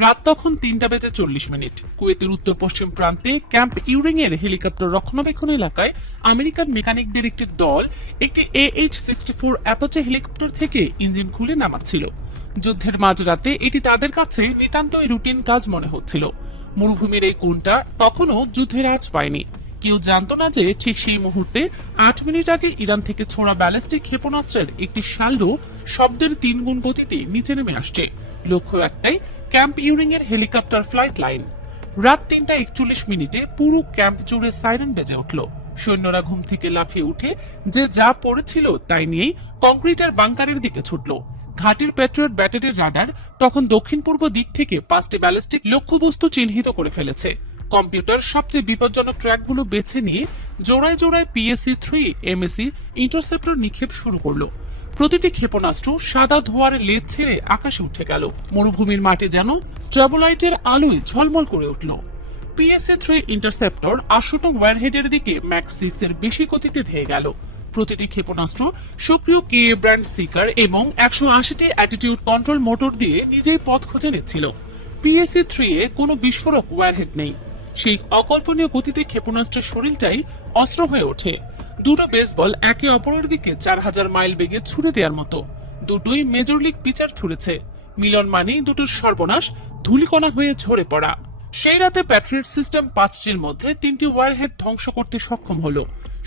রাত তখন 3:40। কুয়েতের উত্তর পশ্চিম প্রান্তে ক্যাম্প ইউরিং এর হেলিকপ্টার রক্ষণাবেক্ষণ এলাকায় আমেরিকান মেকানিকদের একটি দল একটি AH-64 অ্যাপাচে হেলিকপ্টার থেকে ইঞ্জিন খুলে নামাচ্ছিল। যুদ্ধের মাঝরাতে এটি তাদের কাছে নিতান্তই রুটিন কাজ মনে হচ্ছিল। মরুভূমির এই কোণটা তখনও যুদ্ধের আঁচ পায়নি। কেউ জানতো না যে ঠিক সেই মুহূর্তে 8 মিনিট আগে ইরান থেকে ছোড়া ব্যালিস্টিক ক্ষেপণাস্ত্রের একটি শাল্ডো শব্দের 3 গুণ গতিতে নিচে নেমে আসছে। লক্ষ্য একটাই, ক্যাম্প ইউরিং এর হেলিকপ্টার ফ্লাইট লাইন। রাত 3:41 পুরো ক্যাম্প জুড়ে সাইরেন বেজে উঠল। সৈন্যরা ঘুম থেকে লাফিয়ে উঠে যে যা পড়েছিল তাই নিয়েই কংক্রিটের বাংকারের দিকে ছুটল। ঘাটির পেট্রিয়ট ব্যাটারির রাডার তখন দক্ষিণ পূর্ব দিক থেকে 5টি ব্যালিস্টিক লক্ষ্যবস্তু চিহ্নিত করে ফেলেছে। কম্পিউটার সবচেয়ে বিপজ্জনক ট্র্যাকগুলো বেছে নিয়ে জোড়ায় জোড়ায় PSC-3 MSE ইন্টারসেপ্টর নিক্ষেপ শুরু করলো। প্রতিটি ক্ষেপণাস্ত্র সাদা ধোঁয়ার লেজ ছেড়ে আকাশে উঠে গেল। মরুভূমির মাটি যেন স্ট্রাবোলাইটের আলোয় ঝলমল করে উঠল। PSC-3 ইন্টারসেপ্টর 80 নং ওয়ারহেডের দিকে ম্যাক 6 এর বেশি গতিতে ধেয়ে গেল। প্রতিটি ক্ষেপণাস্ত্র সক্রিয় KA ব্র্যান্ড সিকার এবং 180টি অ্যাটিটিউড কন্ট্রোল মোটর দিয়ে নিজেই পথ খুঁজে নিচ্ছিল। PSC-3 এ কোনো বিস্ফোরক ওয়ারহেড নেই। সেই অকল্পনীয় গতিতে ক্ষেপণাস্ত্রের শরীরটাই অস্ত্র হয়ে ওঠে। দুটো বেসবল একে অপরের দিকে 4000 মাইল বেগে ছুড়ে দেওয়ার মতো। দুটোই মেজর লিগ পিচার ছুড়েছে। মিলন মানেই দুটোর সর্বনাশ, ধূলিকণা হয়ে ঝরে পড়া। সেই রাতে প্যাট্রিয়ট সিস্টেম 5টির মধ্যে 3টি ওয়ারহেড ধ্বংস করতে সক্ষম হলো।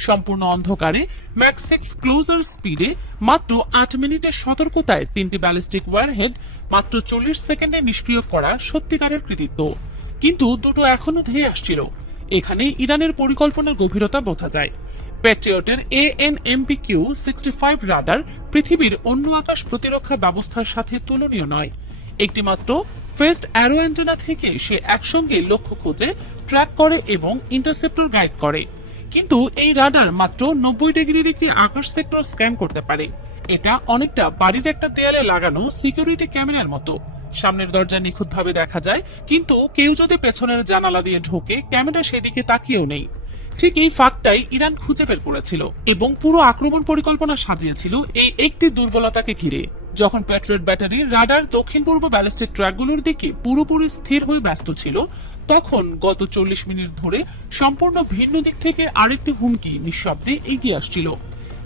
সম্পূর্ণ অন্ধকারে ম্যাক 6 ক্লোজার স্পিডে মাত্র 8 মিনিটের সতর্কতায় 3টি ব্যালিস্টিক ওয়ারহেড মাত্র 40 সেকেন্ডে নিষ্ক্রিয় করা সত্যিকারের কৃতিত্ব। কিন্তু দুটো এখনো ধেয়ে আসছিল। এখানে ইরানের পরিকল্পনার গভীরতা বোঝা যায়। প্যাট্রিয়টের AN/MPQ-65 রাডার পৃথিবীর অন্য আকাশ প্রতিরক্ষা ব্যবস্থার সাথে তুলনীয় নয়। একটিমাত্র ফেস্ট অ্যারো অ্যান্টেনা থেকে সে একসঙ্গে লক্ষ্য খোঁজে, ট্র্যাক করে এবং ইন্টারসেপ্টর গাইড করে। কিন্তু এই রাডার মাত্র 90 ডিগ্রির একটি আকাশ সেক্টর স্ক্যান করতে পারে। এটা অনেকটা বাড়ির একটা দেয়ালে লাগানো সিকিউরিটি ক্যামেরার মতো। সামনের দরজা নিখুঁতভাবে দেখা যায়, কিন্তু কেউ যদি পেছনের জানালা দিয়ে ঢোকে, ক্যামেরা সেদিকে তাকিয়েও নেই। ঠিক এই ফাঁকটাই ইরান খুঁজে বের করেছিল এবং পুরো আক্রমণ পরিকল্পনা সাজিয়েছিল এই একটি দুর্বলতাকে ঘিরে। যখন প্যাট্রিয়ট ব্যাটারি রাডার দক্ষিণ পূর্ব ব্যালিস্টিক ট্র্যাকগুলোর দিকে পুরোপুরি স্থির হয়ে ব্যস্ত ছিল, তখন গত 40 মিনিট ধরে সম্পূর্ণ ভিন্ন দিক থেকে আরেকটি হুমকি নিঃশব্দে এগিয়ে আসছিল।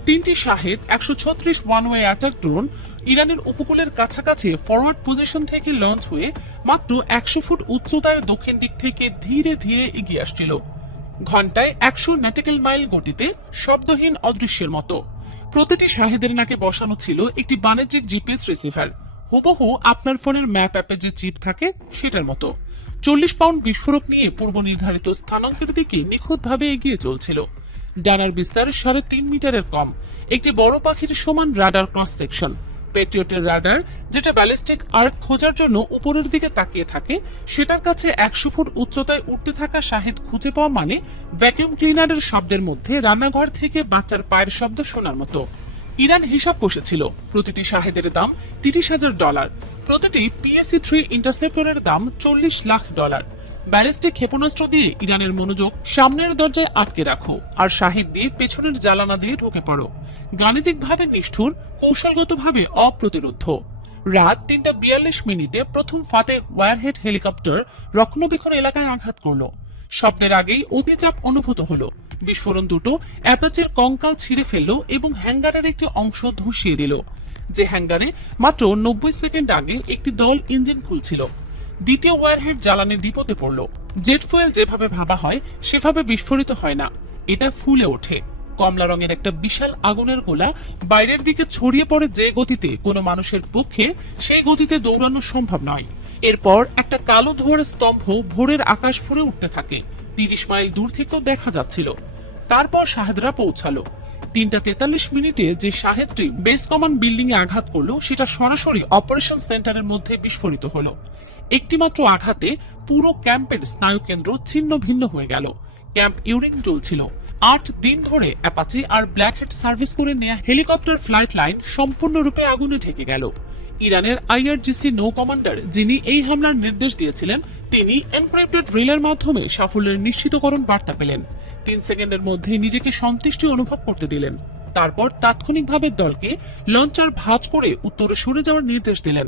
3টি Shahed 136 one way attack drone ইরানের উপকূলের কাছাকাছি ফরওয়ার্ড পজিশন থেকে লঞ্চ হয়ে মাত্র 100 ফুট উচ্চতার দক্ষিণ দিক থেকে ধীরে ধীরে এগিয়ে আসছিল। ঘন্টায় 100 নটিক্যাল মাইল গতিতে, শব্দহীন অদৃশ্যের মতো। প্রতিটি শাহেদের নাকে বসানো ছিল একটি বাণিজ্যিক GPS রিসিভার, হুবহু আপনার ফোনের ম্যাপ অ্যাপে যে চিপ থাকে সেটার মতো। 40 পাউন্ড বিস্ফোরক নিয়ে পূর্ব নির্ধারিত স্থানাঙ্কের দিকে নিখুঁতভাবে এগিয়ে চলছিল। ডানার বিস্তার 3.5 মিটারের কম, একটি বড় পাখির সমান রাডার ক্রস সেকশন। প্যাট্রিয়টের রাডার, যেটা ব্যালিস্টিক আর্ক খোঁজার জন্য উপরের দিকে তাকিয়ে থাকে, সেটার কাছে 100 ফুট উচ্চতায় উঠতে থাকা শাহেদ খুঁজে পাওয়া মানে ভ্যাকুয়াম ক্লিনারের শব্দের মধ্যে রান্নাঘর থেকে বাচ্চার পায়ের শব্দ শোনার মতো। ইরান হিসাব কষেছিল প্রতিটি শাহেদের দাম $30,000, প্রতিটি PSC-3 ইন্টারসেপ্টরের দাম $40 লাখ। ব্যালিস্টিক ক্ষেপণাস্ত্র দিয়ে ইরানের মনোযোগ সামনের দরজায় আটকে রাখো, আর শাহিদ দিয়ে পেছনের জ্বালানা দিয়ে ঢুকে পড়ো। গাণিতিকভাবে নিষ্ঠুর, কৌশলগতভাবে অপ্রতিরোধ্য। রাত 3:42 প্রথম ফাতে ওয়ারহেড হেলিকপ্টার রক্ষণাবেক্ষণ এলাকায় আঘাত করলো। শব্দের আগেই অতিচাপ অনুভূত হলো। বিস্ফোরণ দুটো অ্যাপাচের কঙ্কাল ছিঁড়ে ফেললো এবং হ্যাঙ্গারের একটি অংশ ধসিয়ে দিল, যে হ্যাঙ্গারে মাত্র 90 সেকেন্ড আগে একটি দল ইঞ্জিন খুলছিল। দ্বিতীয় ওয়ারহেড জ্বালানির ডিপোতে পড়ল। জেট ফুয়েল যেভাবে ভাবা হয় সেভাবে বিস্ফোরিত হয় না, এটা ফুলে ওঠে। কমলা রঙের একটা বিশাল আগুনের গোলা বাইরের দিকে ছড়িয়ে পড়ে যে গতিতে কোনো মানুষের পক্ষে সেই গতিতে দৌড়ানো সম্ভব নয়। এরপর একটা কালো ধোঁয়ার স্তম্ভ ভোরের আকাশ ফুঁড়ে উঠতে থাকে, 30 মাইল দূর থেকেও দেখা যাচ্ছিল। তারপর শাহেদরা পৌঁছালো। 3:43 যে শাহেদটি বেস কমান্ড বিল্ডিং এ আঘাত করলো, সেটা সরাসরি অপারেশন সেন্টারের মধ্যে বিস্ফোরিত হলো। একটিমাত্র আঘাতে পুরো ক্যাম্পের স্নায়ুকেন্দ্র ছিন্ন ভিন্ন হয়ে গেল। ক্যাম্প ইউরিং চলছিল। 8 দিন ধরে অ্যাপাচি আর ব্ল্যাকহেড সার্ভিস করে নেয়া হেলিকপ্টার ফ্লাইট লাইন সম্পূর্ণরূপে আগুনে ঢেকে গেল। ইরানের IRGC নৌ কমান্ডার, যিনি এই হামলার নির্দেশ দিয়েছিলেন, তিনি এনক্রিপ্টেড রিলের মাধ্যমে সাফল্যের নিশ্চিতকরণ বার্তা পেলেন। 3 সেকেন্ডের মধ্যে নিজেকে সন্তুষ্টি অনুভব করতে দিলেন। তারপর তাৎক্ষণিকভাবে দলকে লঞ্চার ভাঁজ করে উত্তরে সরে যাওয়ার নির্দেশ দিলেন।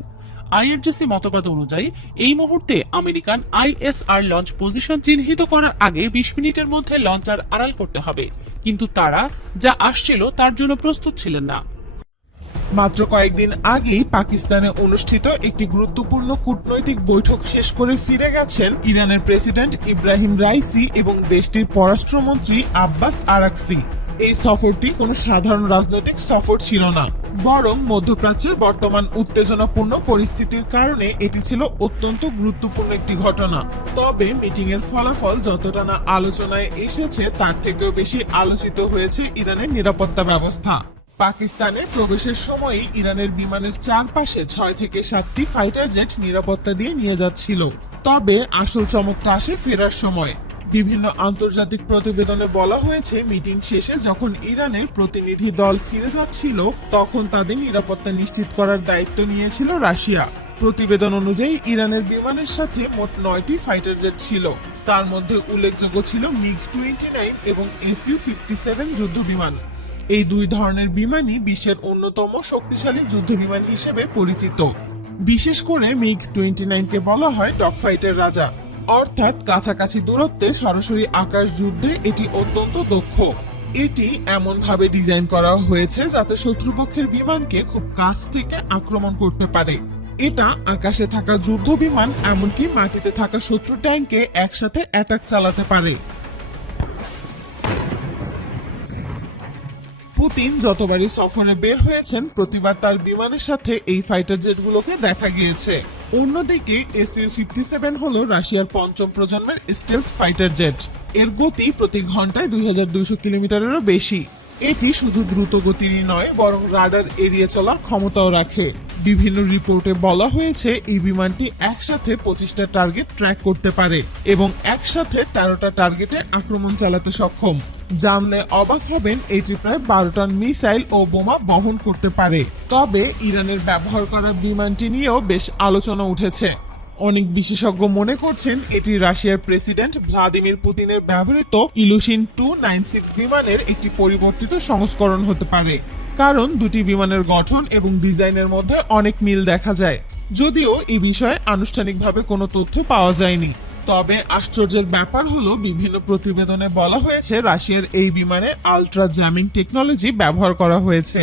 আইআরজিসি মতবাদ অনুযায়ী এই মুহূর্তে আমেরিকান আইএসআর লঞ্চ পজিশন চিহ্নিত করার আগে 20 মিনিটের মধ্যে লঞ্চার আড়াল করতে হবে, কিন্তু তারা যা আসছিল তার জন্য প্রস্তুত ছিলেন না। মাত্র কয়েকদিন আগেই পাকিস্তানে অনুষ্ঠিত একটি গুরুত্বপূর্ণ কূটনৈতিক বৈঠক শেষ করে ফিরে গেছেন ইরানের প্রেসিডেন্ট ইব্রাহিম রাইসি এবং দেশটির পররাষ্ট্রমন্ত্রী আব্বাস আরাকসি। এই সফরটি কোনো সাধারণ রাজনৈতিক সফর ছিল না, বরং মধ্যপ্রাচ্যের বর্তমান উত্তেজনাপূর্ণ পরিস্থিতির কারণে এটি ছিল অত্যন্ত গুরুত্বপূর্ণ একটি ঘটনা। তবে মিটিং এর ফলাফল যতটা না আলোচনায় এসেছে তার থেকেও বেশি আলোচিত হয়েছে ইরানের নিরাপত্তা ব্যবস্থা। পাকিস্তানে প্রবেশের সময়ই ইরানের বিমানের চারপাশে 6 থেকে 7টি ফাইটার জেট নিরাপত্তা দিয়ে নিয়ে যাচ্ছিল। তবে আসল চমকটা আসে ফেরার সময়। বিভিন্ন আন্তর্জাতিক প্রতিবেদনে বলা হয়েছে মিটিং শেষে যখন ইরানের প্রতিনিধি দল ফিরে যাচ্ছিল তখন তাদের নিরাপত্তা নিশ্চিত করার দায়িত্ব নিয়েছিল রাশিয়া। প্রতিবেদন অনুযায়ী ইরানের বিমানের সাথে মোট 9টি ফাইটার জেট ছিল। তার মধ্যে উল্লেখযোগ্য ছিল MiG-29 এবং Su-57 যুদ্ধ বিমান। এই দুই ধরনের বিমানই বিশ্বের অন্যতম শক্তিশালী যুদ্ধবিমান হিসেবে পরিচিত। বিশেষ করে MiG-29 কে বলা হয় ডগ ফাইটের রাজা, অর্থাৎ কাছাকাছি দূরত্বে সরাসরি আকাশ যুদ্ধে এটি অত্যন্ত দক্ষ। এটি এমন ভাবে ডিজাইন করা হয়েছে যাতে শত্রুপক্ষের বিমানকে খুব কাছ থেকে আক্রমণ করতে পারে। এটা আকাশে থাকা যুদ্ধ বিমান এমনকি মাটিতে থাকা শত্রু ট্যাঙ্কে একসাথে অ্যাটাক চালাতে পারে। পুতিন যতবারই সফরে বের হয়েছেন প্রতিবার তার বিমানের সাথে এই ফাইটার জেটগুলোকে দেখা গিয়েছে। অন্যদিকে Su-57 হলো রাশিয়ার পঞ্চম প্রজন্মের স্টেলথ ফাইটার জেট। এর গতি প্রতি ঘন্টায় 2200 কিলোমিটারেরও বেশি। এটি শুধু দ্রুত গতিরই নয় বরং রাডার এড়িয়ে চলার ক্ষমতাও রাখে। বিভিন্ন রিপোর্টে বলা হয়েছে এই বিমানটি একসাথে 25টা টার্গেট ট্র্যাক করতে পারে এবং একসাথে 13টা টার্গেটে আক্রমণ চালাতে সক্ষম। জানলে অবাক হবেন এটি প্রায় 12 টন মিসাইল ও বোমা বহন করতে পারে। তবে ইরানের ব্যবহার করা বিমানটি নিয়েও বেশ আলোচনা উঠেছে। অনেক বিশেষজ্ঞ মনে করছেন এটি রাশিয়ার প্রেসিডেন্ট ভ্লাদিমির পুতিনের ব্যবহৃত ইলুশিন 296 বিমানের একটি পরিবর্তিত সংস্করণ হতে পারে, কারণ দুটি বিমানের গঠন এবং ডিজাইনের মধ্যে অনেক মিল দেখা যায়। যদিও এই বিষয়ে আনুষ্ঠানিকভাবে কোনো তথ্য পাওয়া যায়নি। তবে আশ্চর্যের ব্যাপার হলো বিভিন্ন প্রতিবেদনে বলা হয়েছে রাশিয়ার এই বিমানে আলট্রা জ্যামিং টেকনোলজি ব্যবহার করা হয়েছে।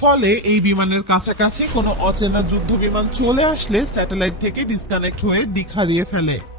ফলে এই বিমানের কাছাকাছি কোনো অচেনা যুদ্ধ বিমান চলে আসলে স্যাটেলাইট থেকে ডিসকানেক্ট হয়ে দিক হারিয়ে ফেলে।